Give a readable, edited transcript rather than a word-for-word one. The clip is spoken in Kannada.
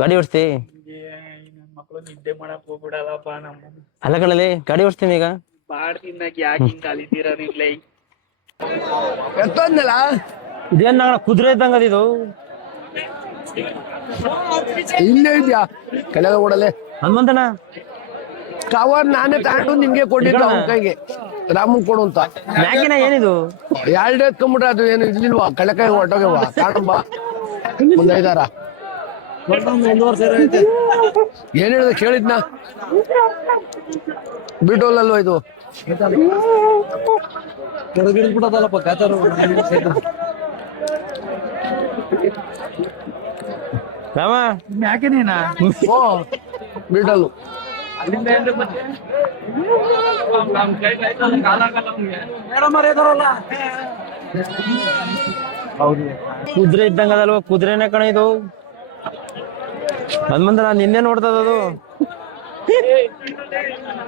ಗಾಡಿ ಓಡಿಸ್ತಿ? ನನ್ ಮಕ್ಳು ನಿದ್ದೆ ಮಾಡಕ್ ಹೋಗ್ಬಿಡಲ್ಲಪ್ಪ ನಮ್ಮ ಅಲ್ಲ ಕಣಲೆ, ಗಾಡಿ ಓಡಿಸ್ತೀನಿ ಈಗ. ಬಾಡ್ ತಿನ್ನಕ್ ಯಾಕೆ ಹಿಂಗ್ ಕಲಿತೀರ ನಿಮ್ಲೆ? ಎತ್ತೋದ್ನಲ್ಲ ಇದೇನ್ ನಾಗ ಕುದುರೆ ಇದ್ದಂಗ ಇದು. ಇಲ್ಲೇ ಇದ್ಯಾ ಕೆಳಗೆ ಓಡಲೆ ಹನುಮಂತಣ್ಣ, ಕವರ್ ನಾನೇ ತಗೊಂಡು ನಿನ್ಗೆ ಕೊಟ್ಟಿದ್ದು ಅವನ ಕೈಗೆ, ರಾಮನ್ ಕೊಡು ಅಂತ. ಮ್ಯಾಕಿನ ಏನಿದು? ಎರಡೇ ಎತ್ಕೊಂಡ್ಬಿಟ್ರೆ ಅದು ಏನು ಇರ್ಲಿಲ್ವಾ, ಕೈ ಹೊಟ್ಟೋಗ್ಯವ ಕಾಣಂಬ ಒಂದ್ ಐದಾರ. ಏನ್ ಹೇಳಿದೆ ಕೇಳಿದ್ನ? ಬಿಟೋಲಲ್ವ ಇದು? ರಾಮ, ಯಾಕೆನೇನಾ ಓ ಬಿಟೋಲು ಅಲ್ಲಿಂದ ಏನ್ರಿ ಮತ್ತೆ? ನಮ್ ಕೈ ಕಾಲಾಗಲ್ಲ ನಮ್ಗೆ. ಮೇಡಮ್ ಅವ್ರು ಇದಾರಲ್ಲ. ಹೌದು, ಕುದುರೆ ಇದ್ದಂಗ ಅದಲ್ವ? ಕುದುರೆನೇ ಕಣ ಇದು. ಹನುಮಂತಣ್ಣ, ನಿನ್ನೆ ನೋಡ್ತದ ಅದು.